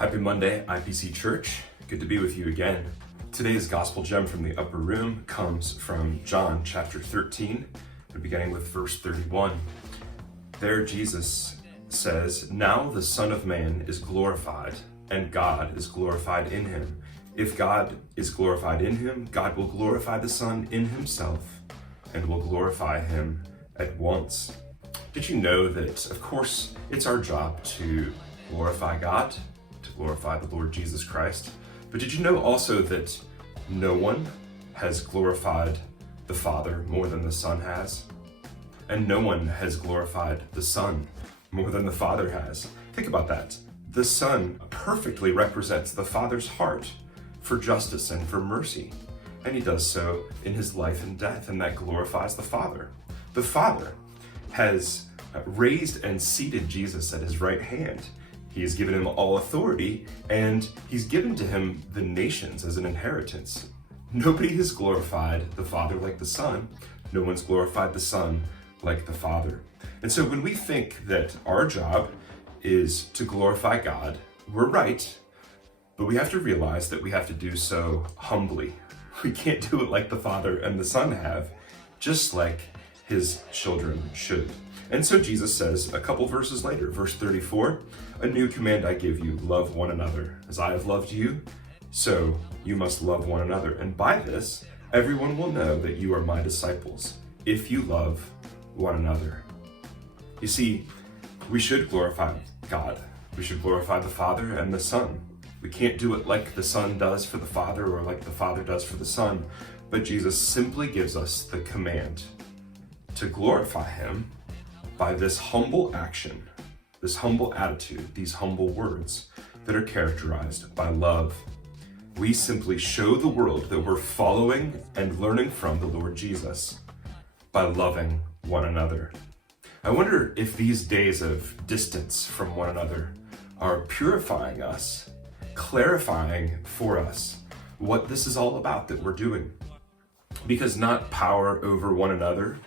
Happy Monday, IPC Church. Good to be with you again. Today's gospel gem from the upper room comes from John chapter 13, beginning with verse 31. There Jesus says, "Now the Son of Man is glorified, and God is glorified in him. If God is glorified in him, God will glorify the Son in himself, and will glorify him at once." Did you know that, of course, it's our job to glorify God, to glorify the Lord Jesus Christ? But did you know also that no one has glorified the Father more than the Son has? And no one has glorified the Son more than the Father has. Think about that. The Son perfectly represents the Father's heart for justice and for mercy. And he does so in his life and death, and that glorifies the Father. The Father has raised and seated Jesus at his right hand. He has given him all authority, and he's given to him the nations as an inheritance. Nobody has glorified the Father like the Son. No one's glorified the Son like the Father. And so when we think that our job is to glorify God, we're right, but we have to realize that we have to do so humbly. We can't do it like the Father and the Son have, just like his children should. And so Jesus says a couple verses later, verse 34, "A new command I give you, love one another. As I have loved you, so you must love one another. And by this, everyone will know that you are my disciples, if you love one another." You see, we should glorify God. We should glorify the Father and the Son. We can't do it like the Son does for the Father or like the Father does for the Son, but Jesus simply gives us the command to glorify him by this humble action, this humble attitude, these humble words that are characterized by love. We simply show the world that we're following and learning from the Lord Jesus by loving one another. I wonder if these days of distance from one another are purifying us, clarifying for us what this is all about that we're doing. Because not power over one another,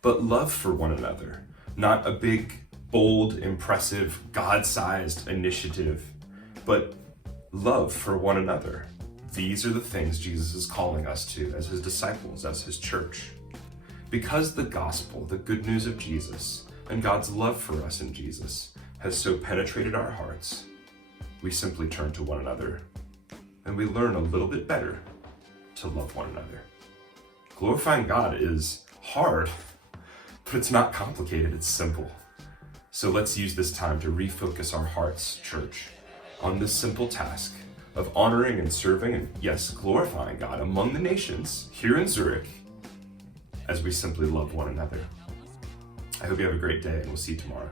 but love for one another. Not a big, bold, impressive, God-sized initiative, but love for one another. These are the things Jesus is calling us to as his disciples, as his church. Because the gospel, the good news of Jesus, and God's love for us in Jesus has so penetrated our hearts, we simply turn to one another, and we learn a little bit better to love one another. Glorifying God is hard, but it's not complicated, it's simple. So let's use this time to refocus our hearts, church, on this simple task of honoring and serving and, yes, glorifying God among the nations here in Zurich as we simply love one another. I hope you have a great day, and we'll see you tomorrow.